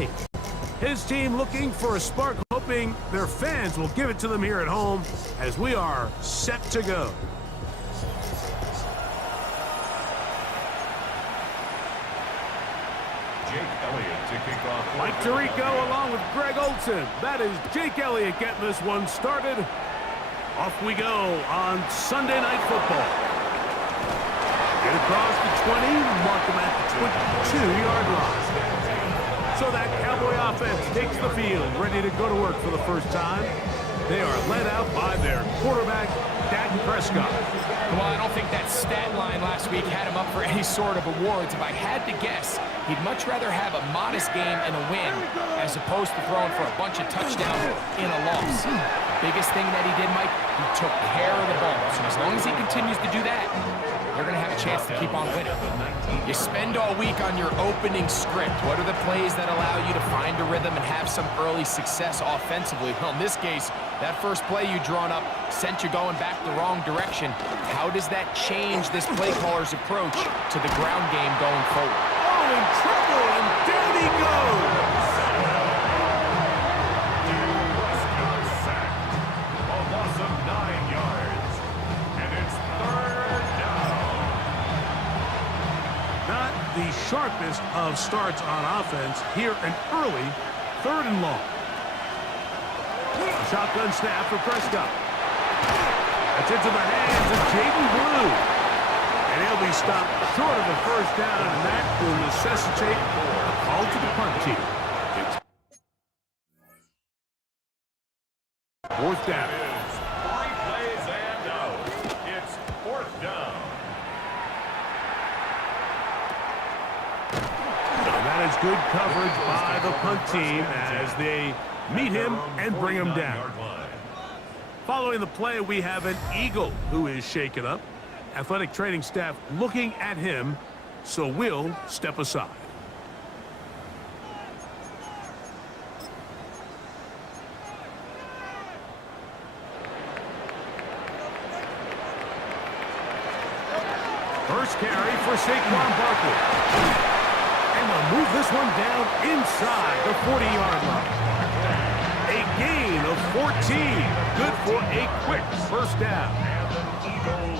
night. His team looking for a spark, hoping their fans will give it to them here at home as we are set to go. Mike Tirico along with Greg Olson. That is Jake Elliott getting this one started. Off we go on Sunday Night Football. Get across the 20, mark them at the 22-yard line. So that Cowboy offense takes the field, ready to go to work for the first time. They are led out by their quarterback, Dak Prescott. Well, I don't think that stat line last week had him up for any sort of awards. If I had to guess, he'd much rather have a modest game and a win as opposed to throwing for a bunch of touchdowns in a loss. Biggest thing that he did, Mike, he took care of the ball. So as long as he continues to do that, they're going to have a chance to keep on winning. You spend all week on your opening script. What are the plays that allow you to find a rhythm and have some early success offensively? Well, in this case, that first play you drawn up sent you going back the wrong direction. How does that change this play caller's approach to the ground game going forward? Oh, in trouble, and down he goes. The sharpest of starts on offense here, an early 3rd and long. Shotgun snap for Prescott. That's into the hands of Jaden Blue. And he'll be stopped short of a first down, and that will necessitate a call to the punt team. It's 4th down. 3 plays and out. It's 4th down. That is good coverage by the punt team as they meet him and bring him down. Following the play, we have an Eagle who is shaken up. Athletic training staff looking at him, so we'll step aside. First carry for Saquon Barkley. And they'll move this one down inside the 40-yard line. A gain of 14. Good for a quick first down.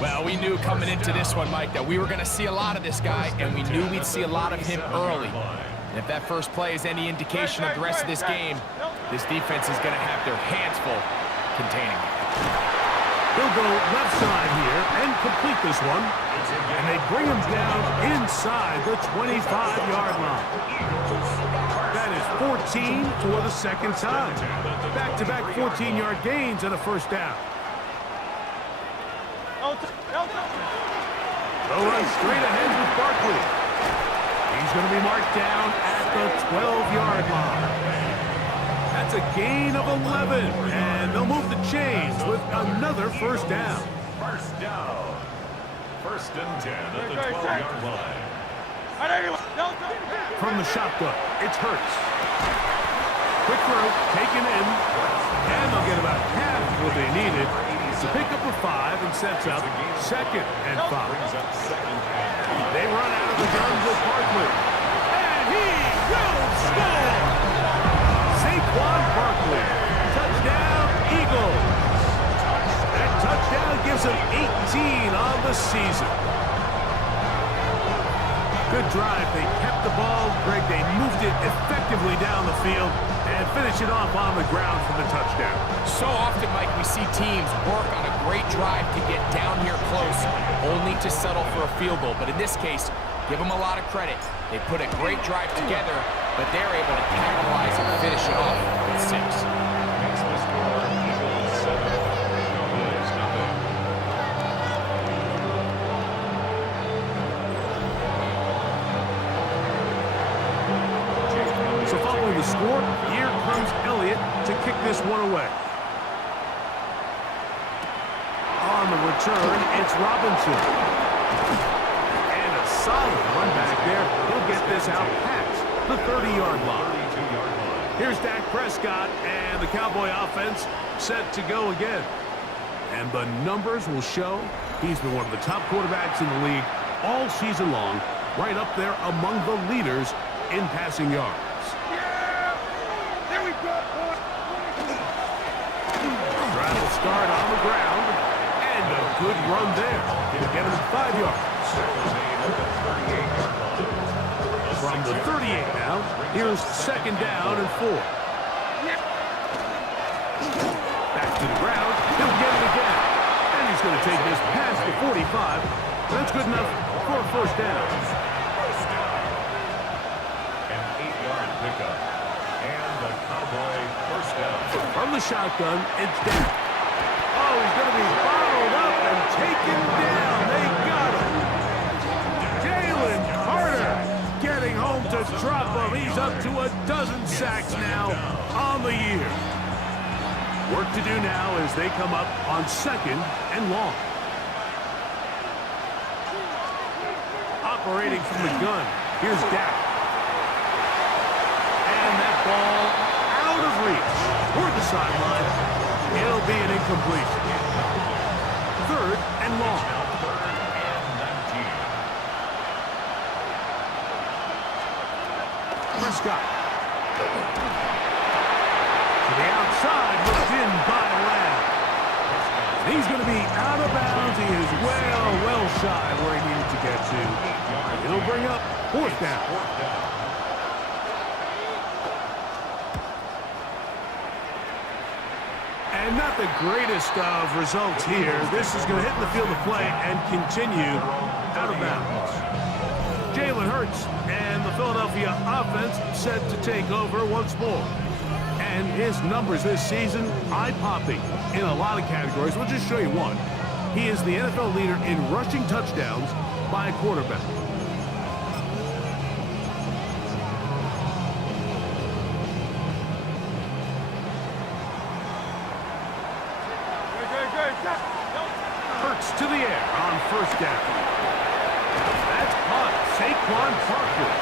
Well, we knew coming into this one, Mike, that we were going to see a lot of this guy, and we knew we'd see a lot of him early. And if that first play is any indication of the rest of this game, this defense is going to have their hands full containing him. He'll go left side here and complete this one. And they bring him down inside the 25-yard line. That is 14 for the second time. Back-to-back 14-yard gains and a first down. They'll run straight ahead with Barkley. He's going to be marked down at the 12-yard line. That's a gain of 11, and they'll move the chains with another first down. First down. 1st and 10 at the 12-yard line. From the shotgun, it's Hurts. Quick throw, taken in, and they'll get about half what they needed to pick up a 5 and sets up 2nd and 5. They run out of the gun with Barkley, and he will score! Saquon Barkley, touchdown Eagles. That touchdown gives him 18 on the season. Good drive. They kept the ball. Greg, they moved it effectively down the field and finished it off on the ground for the touchdown. So often, Mike, we see teams work on a great drive to get down here close, only to settle for a field goal. But in this case, give them a lot of credit. They put a great drive together, but they're able to capitalize and finish it off with 6. Makes the score Eagles 7, Cowboys nothing. So following the score, here comes Elliott to kick this one away. On the return, it's Robinson. And a solid run back there. He'll get this out past the 30-yard line. Here's Dak Prescott, and the Cowboy offense set to go again. And the numbers will show he's been one of the top quarterbacks in the league all season long, right up there among the leaders in passing yards. start on the ground. And a good run there. He'll get him 5 yards. From the 38 now, here's second down and 4. Back to the ground. He'll get it again. And he's going to take this past the 45. That's good enough for a first down. An 8-yard pickup. And the Cowboy first down. From the shotgun, it's down. Oh, he's going to be followed up and taken down. They got him. Jalen Carter getting home to drop him. He's up to a dozen sacks now on the year. Work to do now as they come up on second and long. Operating from the gun, here's Dak. And that ball out of reach toward the sideline. It'll be an incompletion. Third and long. Third and 19. Prescott. To the outside, looked in by Lamb. He's going to be out of bounds. He is well shy where he needed to get to. It'll bring up fourth down. And not the greatest of results here. This is going to hit the field of play and continue out of bounds. Jalen Hurts and the Philadelphia offense set to take over once more. And his numbers this season, eye-popping in a lot of categories. We'll just show you one. He is the NFL leader in rushing touchdowns by a quarterback. Hurts to the air on first down. That's caught. Saquon Barkley.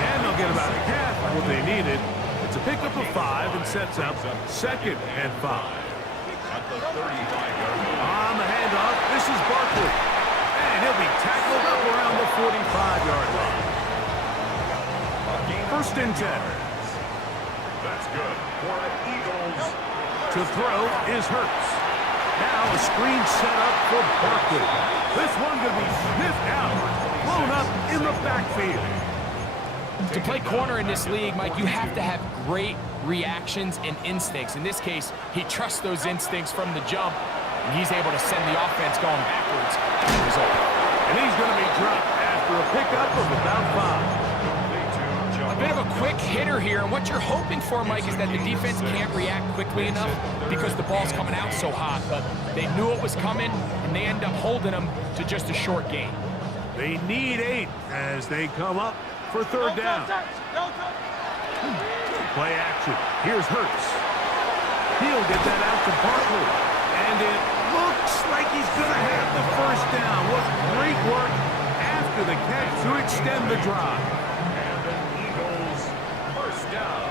And they'll get about half of what they needed. It's a pickup of 5 and sets up second and 5. At the 35-yard line. On the handoff, this is Barkley. And he'll be tackled up around the 45-yard line. First and 10. That's good for the Eagles. To throw is Hurts. Now a screen set up for Barkley. This one going to be sniffed out, blown up in the backfield. To play corner in this league, Mike, you have to have great reactions and instincts. In this case, he trusts those instincts from the jump, and he's able to send the offense going backwards as a result. And he's going to be dropped after a pickup of about 5. A bit of a quick hitter here, and what you're hoping for, Mike, is that the defense can't react quickly enough because the ball's coming out so hot. But they knew it was coming, and they end up holding them to just a short gain. They need 8 as they come up for third down. Play action. Here's Hurts. He'll get that out to Barkley. And it looks like he's going to have the first down. What great work after the catch to extend the drive. And the Eagles first down.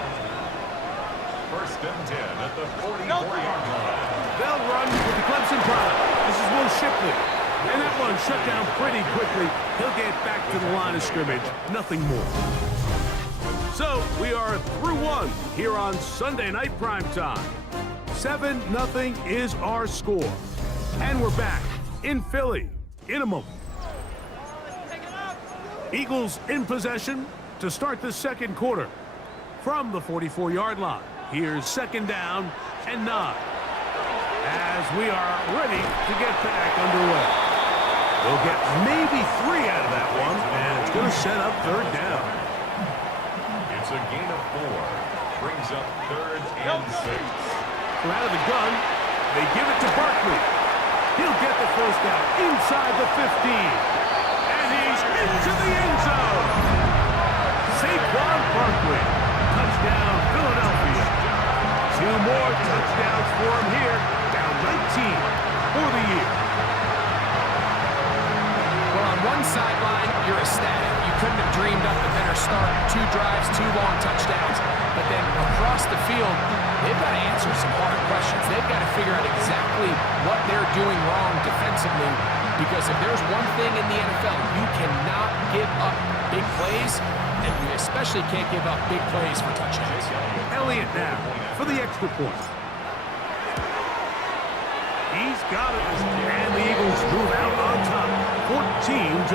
First and 10 at the 44-yard line. They'll run with the Clemson product. This is Will Shipley. And that one shut down pretty quickly. He'll get back to the line of scrimmage. Nothing more. So, we are through one here on Sunday Night Primetime. 7-0 is our score. And we're back in Philly in a moment. Eagles in possession to start the second quarter. From the 44-yard line, here's second down and 9. As we are ready to get back underway. They'll get maybe 3 out of that one, and it's going to set up third down. It's a gain of 4. Brings up third and 6. From out of the gun, they give it to Barkley. He'll get the first down inside the 15. And he's into the end zone. Saquon Barkley. Touchdown, Philadelphia. 2 more touchdowns for him here. Down 19 for the year. Well, on one sideline, you're ecstatic. You couldn't have dreamed up a better start. 2 drives, 2 long touchdowns. But then across the field, they've got to answer some hard questions. They've got to figure out exactly what they're doing wrong defensively. Because if there's one thing in the NFL, you cannot give up big plays, and you especially can't give up big plays for touchdowns. Elliott now for the extra point. He's got it. And the Eagles move out on top, 14-0.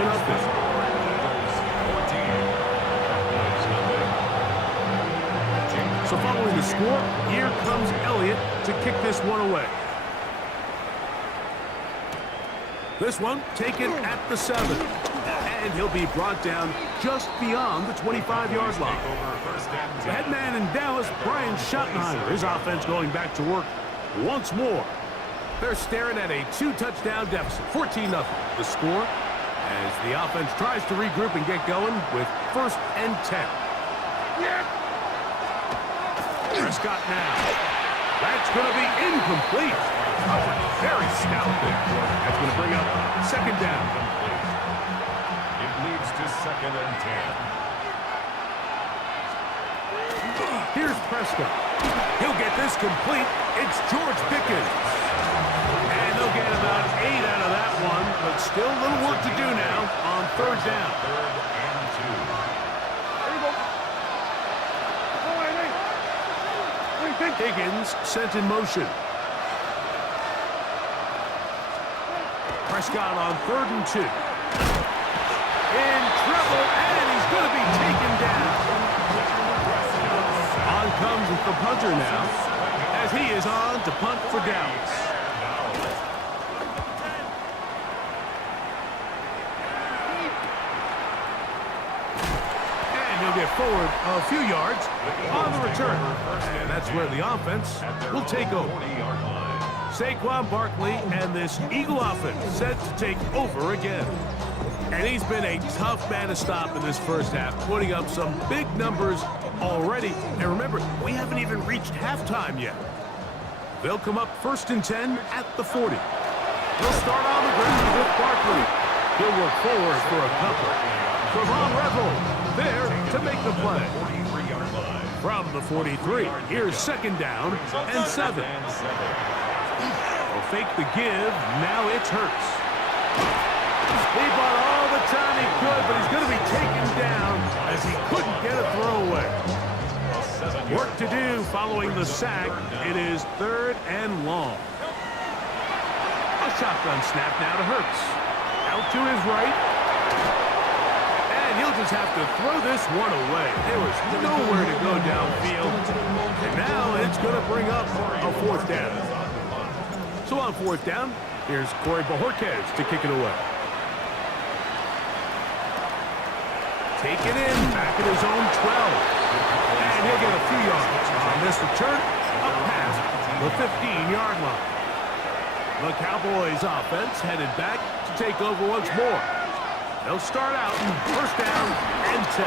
So following the score, here comes Elliott to kick this one away. This one taken at the 7. And he'll be brought down just beyond the 25-yard line. The head man in Dallas, Brian Schottenheimer, his offense going back to work once more. They're staring at a 2-touchdown deficit, 14-0. The score as the offense tries to regroup and get going with 1st and 10. Prescott now. That's going to be incomplete. Very stout there. That's going to bring up 2nd down. It leads to 2nd and 10. Here's Prescott. He'll get this complete. It's George Pickens. And they'll get about 8 out of that one, but still a little work to do now on 3rd down. 3rd and 2. Higgins sent in motion. Prescott on 3rd and 2. In trouble, and he's going to be taken down. On comes the punter now, as he is on to punt for Dallas. And he'll get forward a few yards on the return. And that's where the offense will take over. Saquon Barkley and this Eagle offense set to take over again. And he's been a tough man to stop in this first half, putting up some big numbers already. And remember, we haven't even reached halftime yet. They'll come up 1st and 10 at the 40. They'll start on the ground with Barkley. He'll work forward for a couple. Trevon Revel there to make the play. From the 43, here's 2nd down and 7. They'll fake the give. Now it's Hurts. He bought all the time he could, but he's going to be taken down as he couldn't get a throwaway. Work to do following the sack. It is 3rd and long. A shotgun snap now to Hurts. Out to his right. And he'll just have to throw this one away. There was nowhere to go downfield. And now it's going to bring up a 4th down. So on 4th down, here's Corey Bojorquez to kick it away. Take it in, back at his own 12. And he'll get a few yards. On this return, up past the 15-yard line. The Cowboys offense headed back to take over once more. They'll start out in 1st down and 10.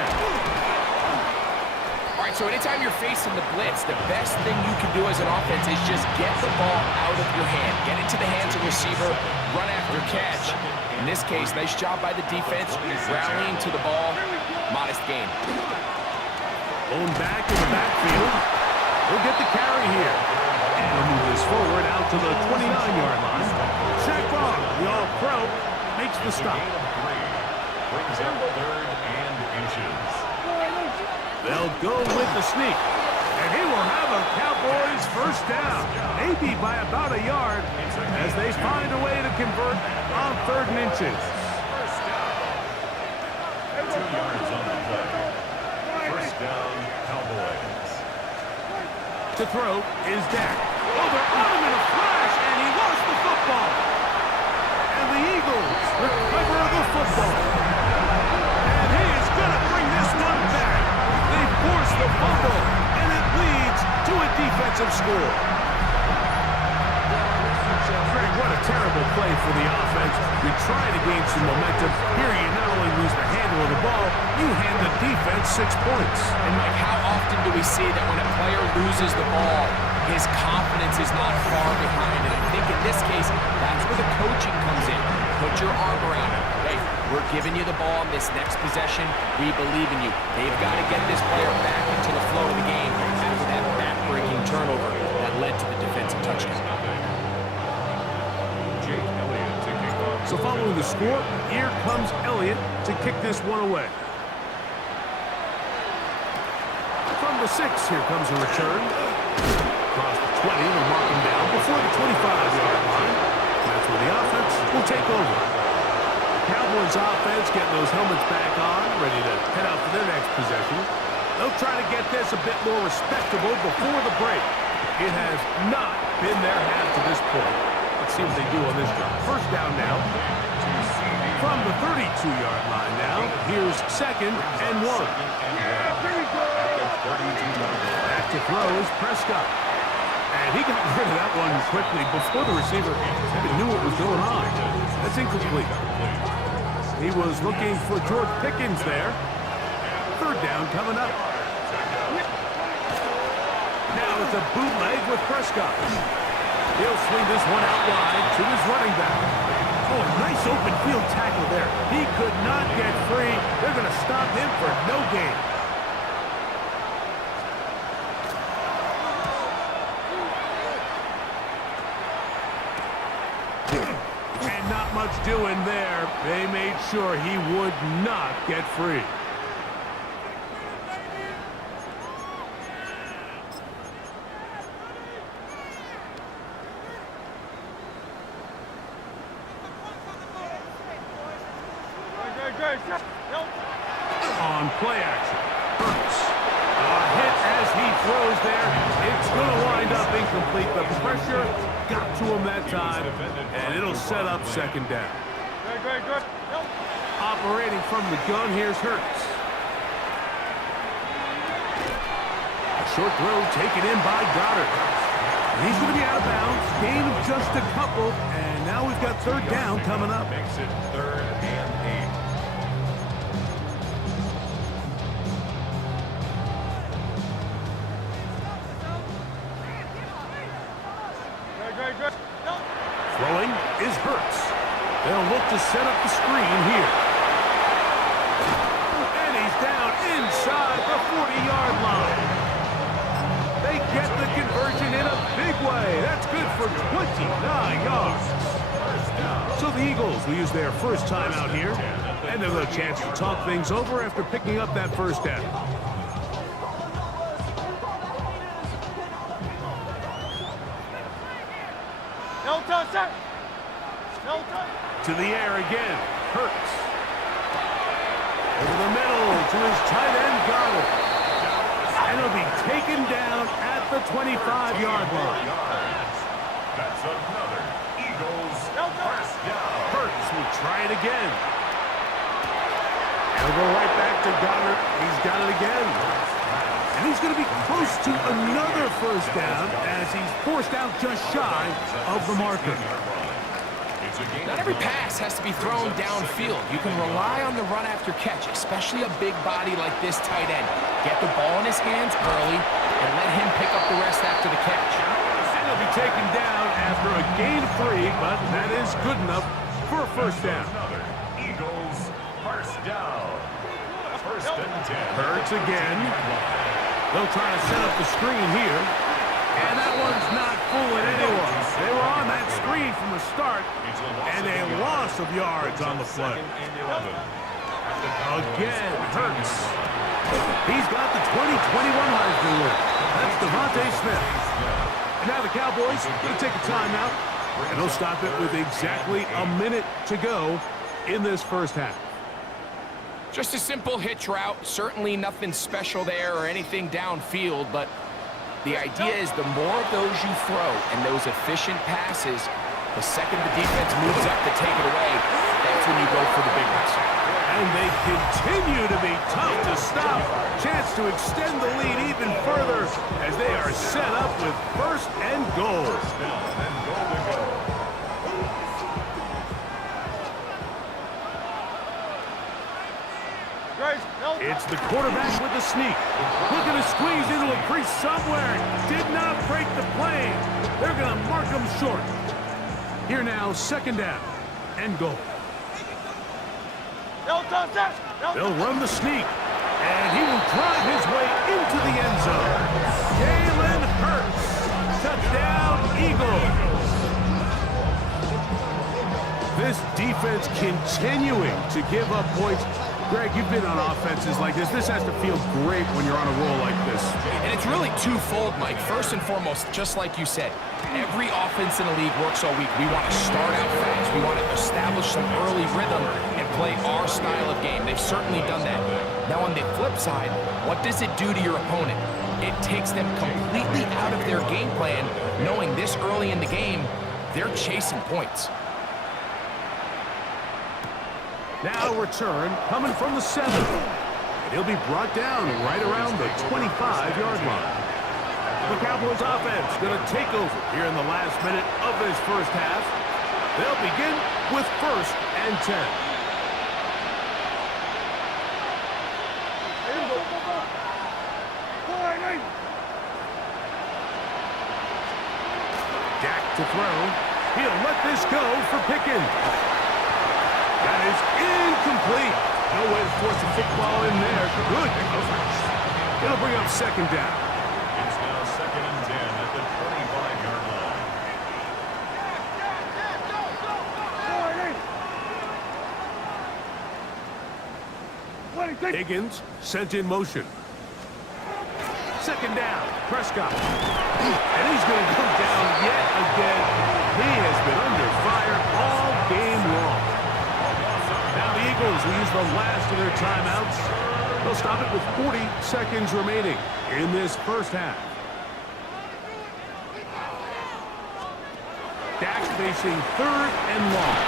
All right, so anytime you're facing the blitz, the best thing you can do as an offense is just get the ball out of your hand. Get it to the hands of the receiver, run after catch. In this case, nice job by the defense, rallying to the ball. Modest gain. Owned back in the backfield. He'll get the carry here. And he'll move this forward out to the 29-yard line. Shaq Barr, the All-Pro, makes the stop. Brings up 3rd and inches. They'll go with the sneak. And he will have a Cowboys 1st down. Maybe by about a yard as they find a way to convert on 3rd and inches. 2 yards on the play. 1st down, Cowboys. To throw is Dak. Oh, they're on him in a flash, and he lost the football. And the Eagles recover the football. And he is going to bring this one back. They force the fumble, and it leads to a defensive score. Greg, what a terrible play for the offense. You try to gain some momentum. Here you not only lose the handle of the ball, you hand the defense 6 points. And Mike, how often do we see that when a player loses the ball, his confidence is not far behind? And I think in this case, that's where the coaching comes in. Put your arm around him. Hey, we're giving you the ball in this next possession. We believe in you. They've got to get this player back into the flow of the game after that back-breaking turnover that led to the defensive touchdown. So following the score, here comes Elliott to kick this one away. From the 6, here comes a return. Across the 20, they'll mark him down before the 25-yard line. the offense will take over. Cowboys offense getting those helmets back on, ready to head out for their next possession. They'll try to get this a bit more respectable before the break. It has not been their half to this point. Let's see what they do on this drive. First down now. From the 32-yard line now, here's 2nd and 1. Back to throws, Prescott. And he got rid of that one quickly before the receiver even knew what was going on. That's incomplete. He was looking for George Pickens there. Third down coming up. Now it's a bootleg with Prescott. He'll swing this one out wide to his running back. Oh, a nice open field tackle there. He could not get free. They're going to stop him for no gain. And not much doing there. They made sure he would not get free. On play action, Hurts. A hit as he throws there. It's going to wind up incomplete. The pressure got to him that time, and it'll set up 2nd down. Operating from the gun, here's Hurts. A short throw taken in by Goddard. He's going to be out of bounds. Gain of just a couple, and now we've got 3rd down coming up. Makes it 3rd and 8. Throwing is Hurts. They'll look to set up the screen here. And he's down inside the 40-yard line. They get the conversion in a big way. That's good for 29 yards. So the Eagles will use their first time out here, and they'll have a chance to talk things over after picking up that first down. To the air again, Hurts. Over the middle to his tight end, Goddard. And he'll be taken down at the 25-yard line. That's another Eagles first down. Hurts will try it again. And he'll go right back to Goddard. He's got it again. And he's going to be close to another first down as he's forced out just shy of the marker. Not every pass has to be thrown downfield. You can rely on the run after catch, especially a big body like this tight end. Get the ball in his hands early and let him pick up the rest after the catch. And he'll be taken down after a gain of 3, but that is good enough for a first down. Another Eagles first down. 1st and 10. Hurts again. They'll try to set up the screen here. And that one's not fooling anyone. They were on that screen from the start, and a loss of yards on the play. Again, Hurts. He's got the 2021 Heisman win. That's Devontae Smith. And now the Cowboys going to take a timeout, and they'll stop it with exactly a minute to go in this first half. Just a simple hitch route. Certainly nothing special there or anything downfield, but the idea is the more of those you throw and those efficient passes, the second the defense moves up to take it away, that's when you go for the big ones. And they continue to be tough to stop. Chance to extend the lead even further as they are set up with 1st and goal. It's the quarterback with the sneak. Looking to squeeze into a crease somewhere. Did not break the plane. They're going to mark him short. Here now, 2nd down and goal. They'll run the sneak, and he will drive his way into the end zone. Jalen Hurts. Touchdown, Eagles. This defense continuing to give up points. Greg, you've been on offenses like this. This has to feel great when you're on a roll like this. And it's really twofold, Mike. First and foremost, just like you said, every offense in the league works all week. We want to start out fast. We want to establish some early rhythm and play our style of game. They've certainly done that. Now, on the flip side, what does it do to your opponent? It takes them completely out of their game plan, knowing this early in the game, they're chasing points. Now return coming from the 7. And he'll be brought down right around the 25-yard line. The Cowboys offense going to take over here in the last minute of this first half. They'll begin with 1st and 10. Dak to throw. He'll let this go for Pickens. That is incomplete. No way to force a football in there. Good coverage. It'll bring up 2nd down. It's now 2nd and 10 at the 25-yard line. Higgins sent in motion. 2nd down. Prescott. And he's going to go down yet again. He has been under fire all game long. Now the Eagles will use the last of their timeouts. They'll stop it with 40 seconds remaining in this first half. Dak facing 3rd and long.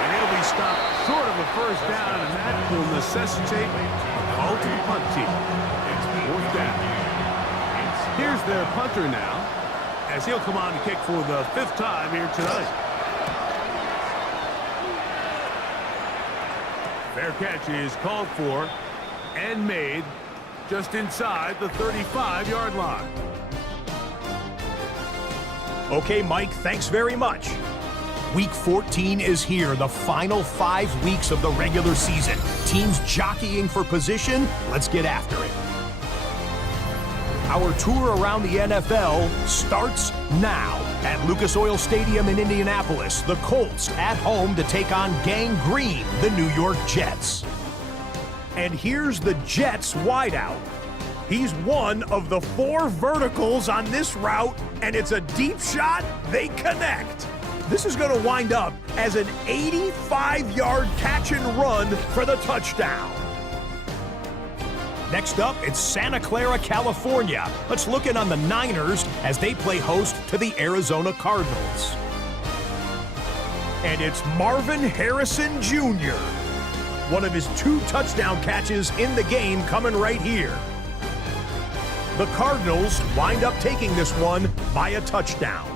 And he'll be stopped short of a first down, and that will necessitate a call to the punt team. It's 4th down. Here's their punter now, as he'll come on to kick for the 5th time here tonight. Fair catch is called for and made just inside the 35-yard line. Okay, Mike, thanks very much. Week 14 is here, the final 5 weeks of the regular season. Teams jockeying for position. Let's get after it. Our tour around the NFL starts now. At Lucas Oil Stadium in Indianapolis, the Colts at home to take on Gang Green, the New York Jets. And here's the Jets wideout. He's one of the 4 verticals on this route, and it's a deep shot. They connect. This is going to wind up as an 85-yard catch and run for the touchdown. Next up, it's Santa Clara, California. Let's look in on the Niners as they play host to the Arizona Cardinals. And it's Marvin Harrison Jr., one of his 2 touchdown catches in the game coming right here. The Cardinals wind up taking this one by a touchdown.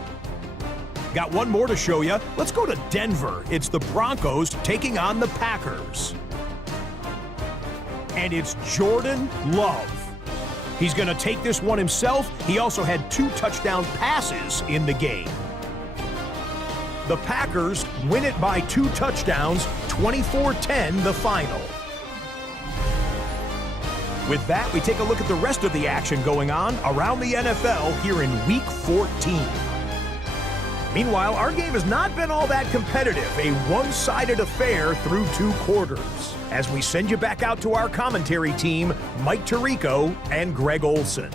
Got one more to show you. Let's go to Denver. It's the Broncos taking on the Packers. And it's Jordan Love. He's going to take this one himself. He also had 2 touchdown passes in the game. The Packers win it by 2 touchdowns, 24-10 the final. With that, we take a look at the rest of the action going on around the NFL here in Week 14. Meanwhile, our game has not been all that competitive, a one-sided affair through 2 quarters. As we send you back out to our commentary team, Mike Tirico and Greg Olson.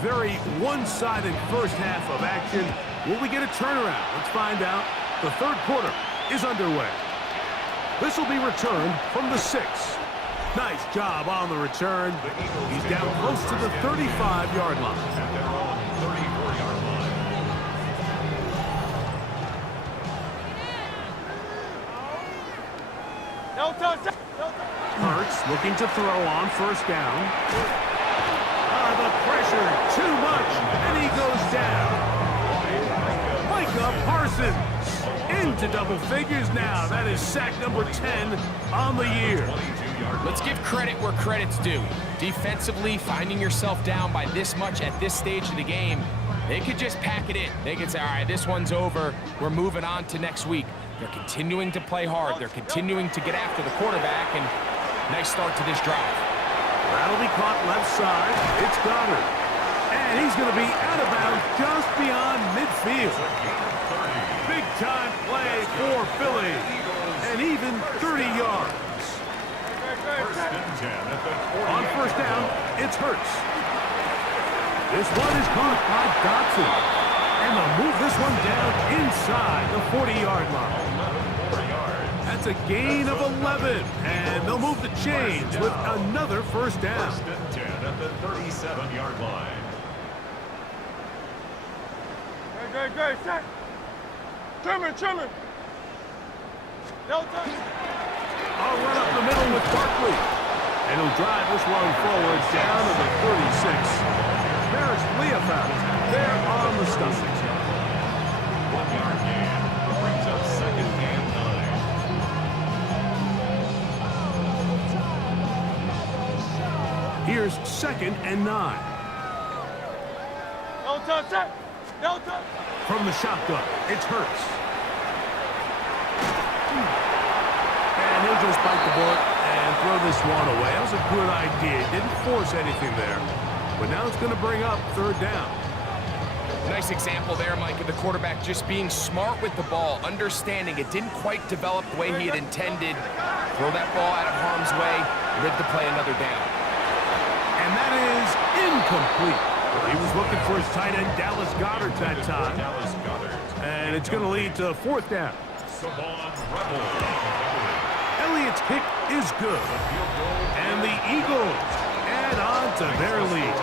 Very one-sided first half of action. Will we get a turnaround? Let's find out. The 3rd quarter is underway. This will be returned from the 6. Nice job on the return. He's down close to the 35-yard line. At their own 34-yard line. Hurts looking to throw on 1st down. The pressure, too much, and he goes down. Micah Parsons into double figures now. That is sack number 10 on the year. Let's give credit where credit's due. defensively, finding yourself down by this much at this stage of the game, they could just pack it in. They could say, all right, this one's over. We're moving on to next week. They're continuing to play hard. They're continuing to get after the quarterback, and nice start to this drive. That'll be caught left side. It's Goddard. And he's going to be out of bounds just beyond midfield. Big-time play for Philly. And even 30 yards. On first down, it's Hurts. This one is caught by Dotson. And they'll move this one down inside the 40-yard line. That's a gain of 11. And they'll move the chains with another first down. First and 10 at the 37-yard line. Great, set. Trimmer. No time. I'll run up the middle with Barkley. And he'll drive this one forward down to the 36. There's Leopold. They're on the stop. 1-yard gain. Brings up second and 9. Here's second and 9. No time. From the shotgun, it's Hurts. And he'll just bite the bullet and throw this one away. That was a good idea. Didn't force anything there. But now it's going to bring up third down. Nice example there, Mike, of the quarterback just being smart with the ball, understanding it didn't quite develop the way he had intended. Throw that ball out of harm's way, live to play another down. And that is incomplete. He was looking for his tight end, Dallas Goedert, that time. And it's going to lead to fourth down. Elliott's kick is good. And the Eagles add on to their lead.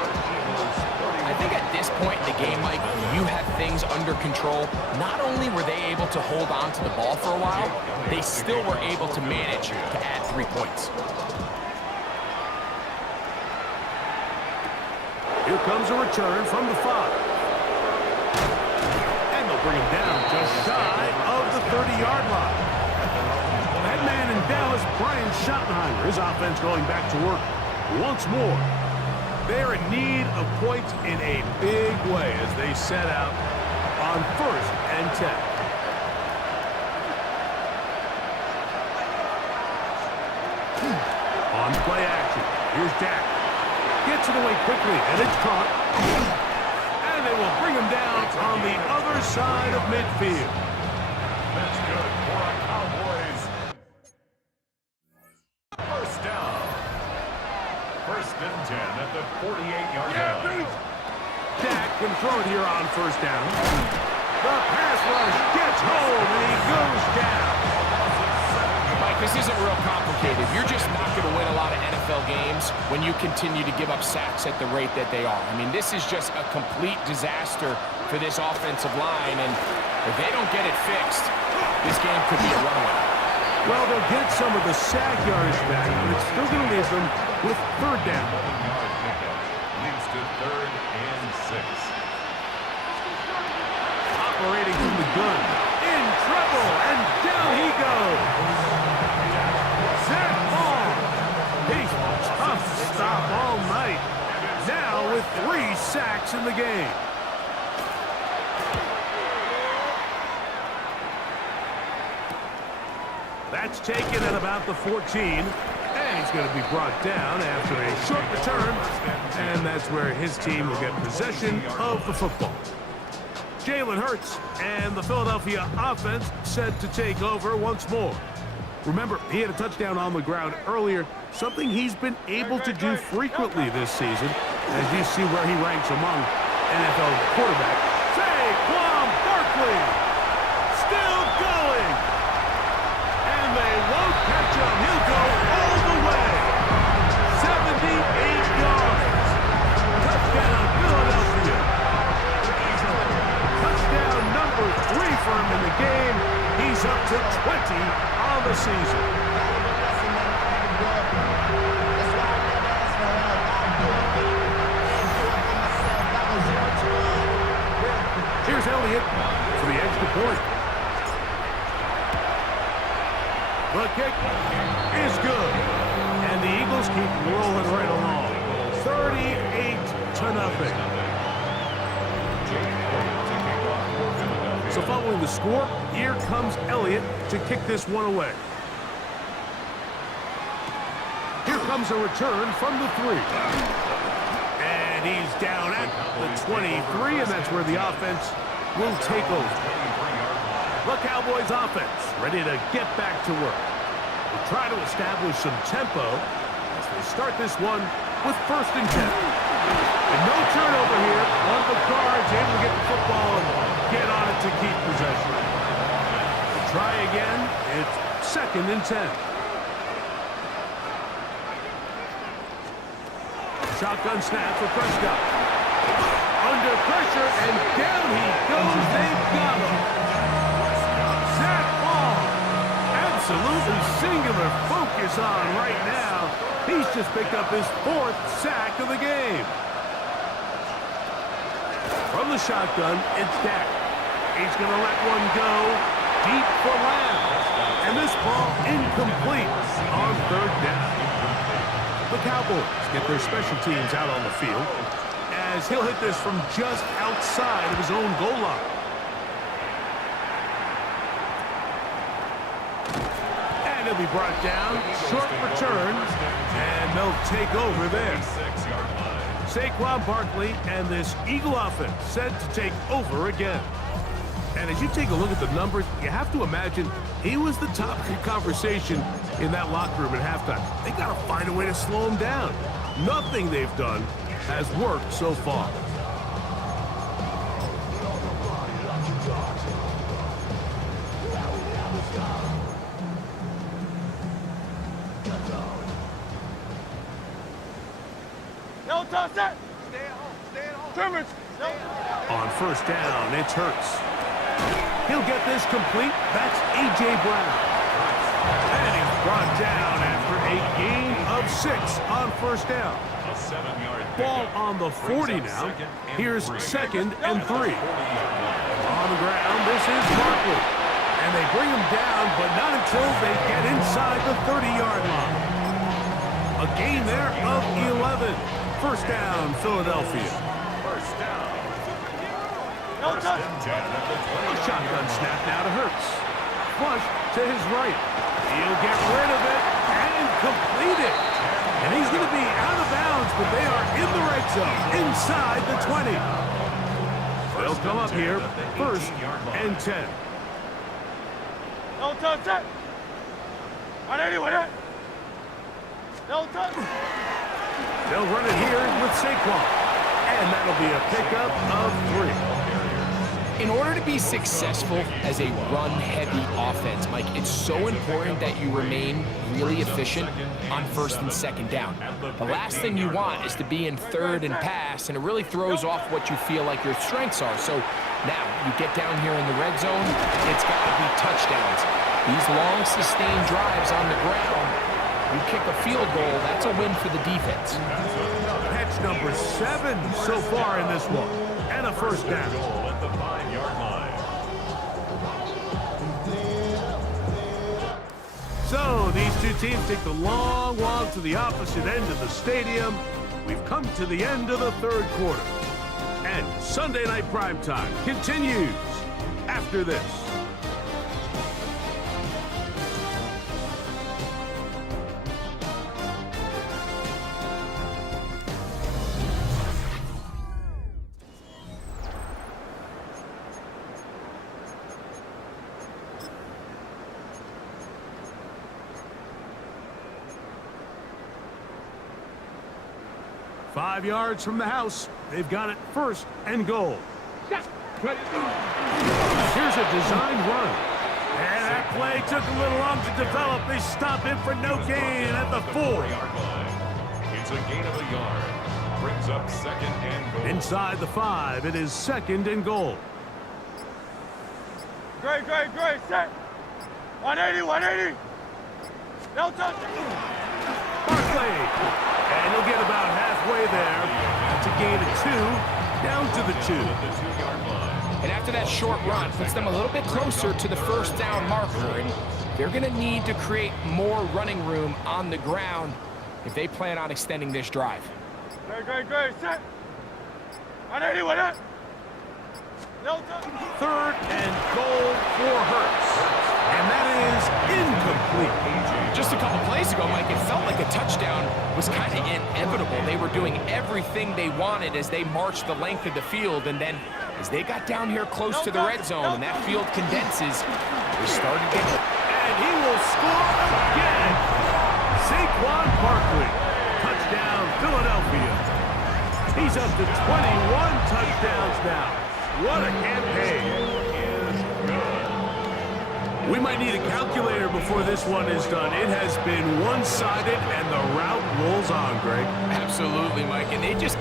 I think at this point in the game, Mike, you have things under control. Not only were they able to hold on to the ball for a while, they still were able to manage to add 3 points. Here comes a return from the 5. And they'll bring him down just shy of the 30-yard line. That man in Dallas, Brian Schottenheimer, his offense going back to work once more. They're in need of points in a big way as they set out on first and 10. On play action, here's Dak. Gets it away quickly, and it's caught. And they will bring him down on the other side of midfield. That's good for our Cowboys. First down. First and 10 at the 48-yard line. Dak can throw it here on first down. The pass rush gets home, and he goes down. Mike, this isn't real complicated. You're just not going to win a lot of NFL games when you continue to give up sacks at the rate that they are. I mean, this is just a complete disaster for this offensive line, and if they don't get it fixed, this game could be a runaway. Well, they'll get some of the sack yardage back, but it's still going to leave them with third down. Leads to third and 6. Operating from the gun. In trouble, and down he goes. Zach Ball. He's tough to stop all night. Now with 3 sacks in the game. That's taken at about the 14. And he's going to be brought down after a short return. And that's where his team will get possession of the football. Jalen Hurts and the Philadelphia offense set to take over once more. Remember, he had a touchdown on the ground earlier, something he's been able to do frequently this season, as you see where he ranks among NFL quarterbacks. Saquon Barkley still going. And they won't catch him. He'll go all the way. 78 yards. Touchdown, Philadelphia. Touchdown number 3 for him in the game. He's up to 20 on the season. Here's Elliott for the extra point. The kick is good. And the Eagles keep rolling right along. 38-0. So following the score, here comes Elliott to kick this one away. Here comes a return from the 3. And he's down at the 23, and that's where the offense will take over. The Cowboys offense ready to get back to work. We'll try to establish some tempo as they start this one with 1st and 10. And no turnover here. On the cards, able to get the football and get on it to keep possession. We'll try again. It's 2nd and 10. Shotgun snap for Prescott. Under pressure, and down he goes. They've got him. Zach Ball. Absolutely singular focus on right now. He's just picked up his 4th sack of the game. From the shotgun, it's Dak. He's going to let one go deep for Lamb. And this ball incomplete on 3rd down. The Cowboys get their special teams out on the field as he'll hit this from just outside of his own goal line. And he'll be brought down, short return, and they'll take over there. Saquon Barkley and this Eagle offense set to take over again. And as you take a look at the numbers, you have to imagine he was the top conversation in that locker room at halftime. They got to find a way to slow him down. Nothing they've done has worked so far. No toss it. Stay at home. Stay at home. Trimmers. On 1st down, it's Hurts. He'll get this complete. That's A.J. Brown. And he's brought down after a gain of 6 on 1st down. Ball on the 40 now. Here's 2nd and 3. On the ground, this is Barkley. And they bring him down, but not until they get inside the 30-yard line. A gain there of 11. 1st down, Philadelphia. 1st down. No touch. A shotgun snap now to Hurts. Flush to his right. He'll get rid of it and complete it. And he's going to be out of bounds, but they are in the red zone, inside the 20. They'll come up here, 1st and 10. No touch it. On anyone it. No touch. They'll run it here with Saquon. And that'll be a pickup of 3. In order to be successful as a run-heavy offense, Mike, it's so important that you remain really efficient on 1st and 2nd down. The last thing you want is to be in 3rd and pass, and it really throws off what you feel like your strengths are. So now you get down here in the red zone, it's got to be touchdowns. These long, sustained drives on the ground, you kick a field goal, that's a win for the defense. Catch number 7 so far in this one. And a 1st down. The 5-yard line. So these two teams take the long walk to the opposite end of the stadium. We've come to the end of the 3rd quarter. And Sunday Night Primetime continues after this. Five yards from the house. They've got it 1st and goal. Here's a designed run. And that play took a little long to develop. They stop it for no gain at the 4. It's a gain of a yard. Brings up 2nd and goal. Inside the 5, it is 2nd and goal. Great. Set. 180. No touch. Barkley. And he'll get about halfway there. That's a gain of 2, down to the 2. And after that short run, puts them a little bit closer to the 1st down marker. And they're going to need to create more running room on the ground if they plan on extending this drive. Great. Set. On anyone, huh? No touch. 3rd and goal for Hurts. And that is incomplete. Just a couple plays ago, Mike, it felt like a touchdown was kind of inevitable. They were doing everything they wanted as they marched the length of the field, and then as they got down here close to the red zone and that field condenses, they started getting... And he will score again. Saquon Barkley. Touchdown, Philadelphia. He's up to 21 touchdowns now. What a campaign. We might need a calculator before this one is done. It has been one-sided, and the route rolls on, Greg. Absolutely, Mike, and they just...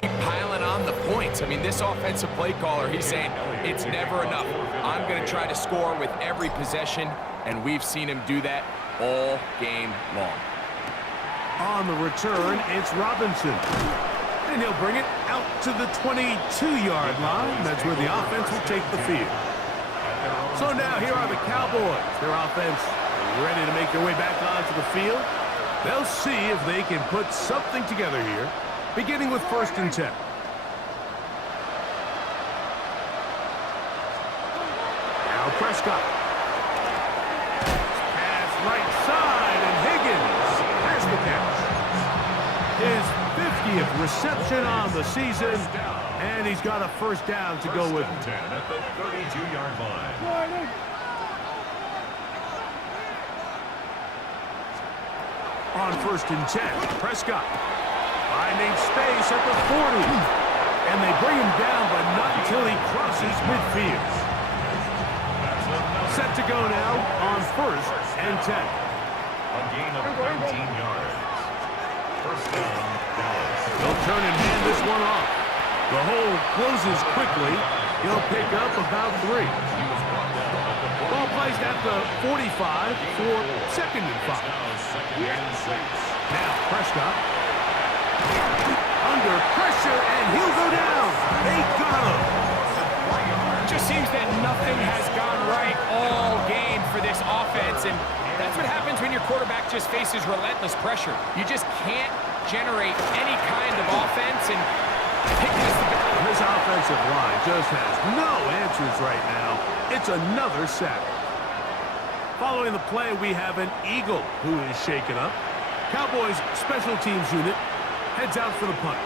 piling on the points. I mean, this offensive play caller, he's saying it's never enough. I'm going to try to score with every possession, and we've seen him do that all game long. On the return, it's Robinson. And he'll bring it out to the 22-yard line. That's where the offense will take the field. So now here are the Cowboys. Their offense ready to make their way back onto the field. They'll see if they can put something together here, beginning with 1st and 10. Now Prescott. Pass right side, and Higgins has the catch. His 50th reception on the season, and he's got a 1st down to go with. 10 at the 32-yard line. On 1st and 10, Prescott finding space at the 40. And they bring him down, but not until he crosses midfield. Set to go now on 1st and 10. A gain of 19 yards. 1st down, Dallas. They'll turn and hand this one off. The hole closes quickly. He'll pick up about 3. Ball placed at the 45 for 2nd and 5. Now Prescott under pressure, and he'll go down. They got him. Just seems that nothing has gone right all game for this offense, and that's what happens when your quarterback just faces relentless pressure. You just can't generate any kind of offense, and this offensive line just has no answers right now. It's another sack. Following the play, we have an Eagle who is shaken up. Cowboys special teams unit heads out for the punt.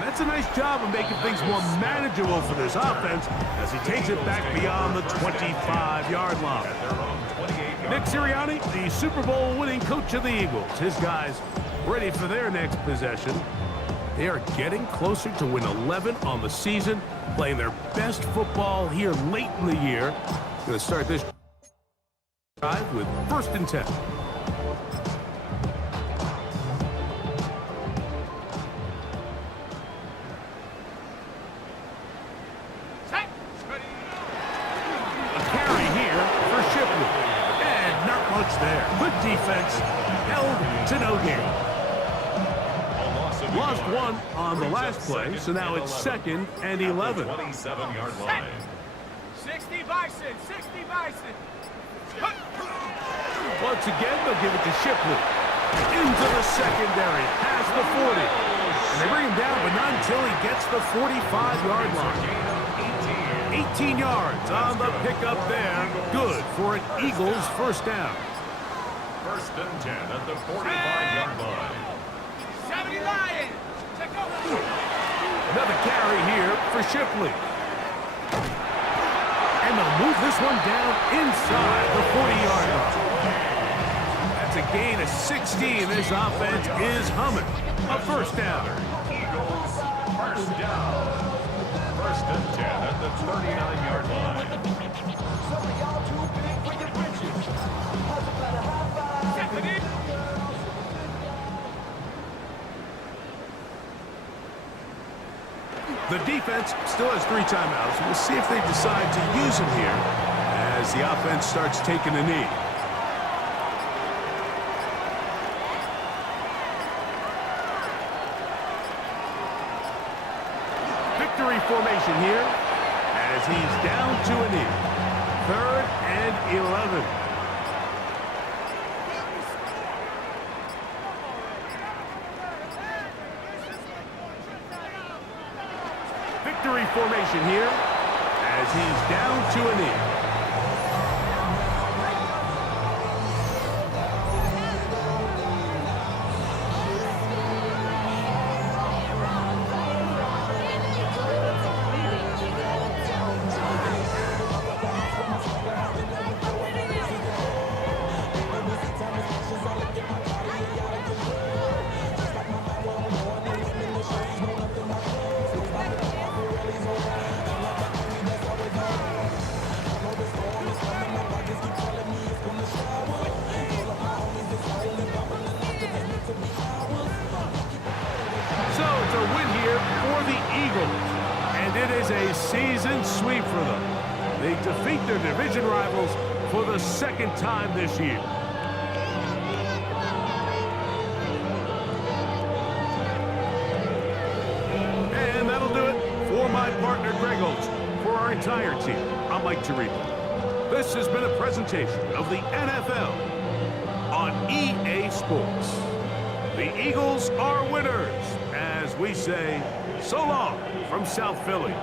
That's a nice job of making things more manageable for this offense as he takes it back beyond the 25-yard line. Nick Sirianni, the Super Bowl winning coach of the Eagles. His guys ready for their next possession. They are getting closer to win 11 on the season, playing their best football here late in the year. Going to start this drive with 1st and 10. There. Good defense. Held to no gain. Lost one on the last play, so now it's 2nd and 11. 27-yard line. 60 Bison, 60 Bison. Once again, they'll give it to Shipley. Into the secondary, past the 40. And they bring him down, but not until he gets the 45-yard line. 18 yards on the pickup there. Good for an Eagles 1st down. 1st and 10 at the 45-yard line. 70 Lions. Check over. Another carry here for Shipley. And they'll move this one down inside the 40-yard line. That's a gain of 16. This offense is humming. A 1st down. Eagles 1st down. 1st and 10 at the 39-yard line. The defense still has 3 timeouts. We'll see if they decide to use them here as the offense starts taking a knee. Victory formation here as he's down to a knee. 3rd and 11. Victory formation here as he's down to a knee. Season sweep for them. They defeat their division rivals for the 2nd time this year. And that'll do it for my partner Greg Olson. For our entire team, I'm Mike Tirico. This has been a presentation of the NFL on EA Sports. The Eagles are winners, as we say, so long from South Philly.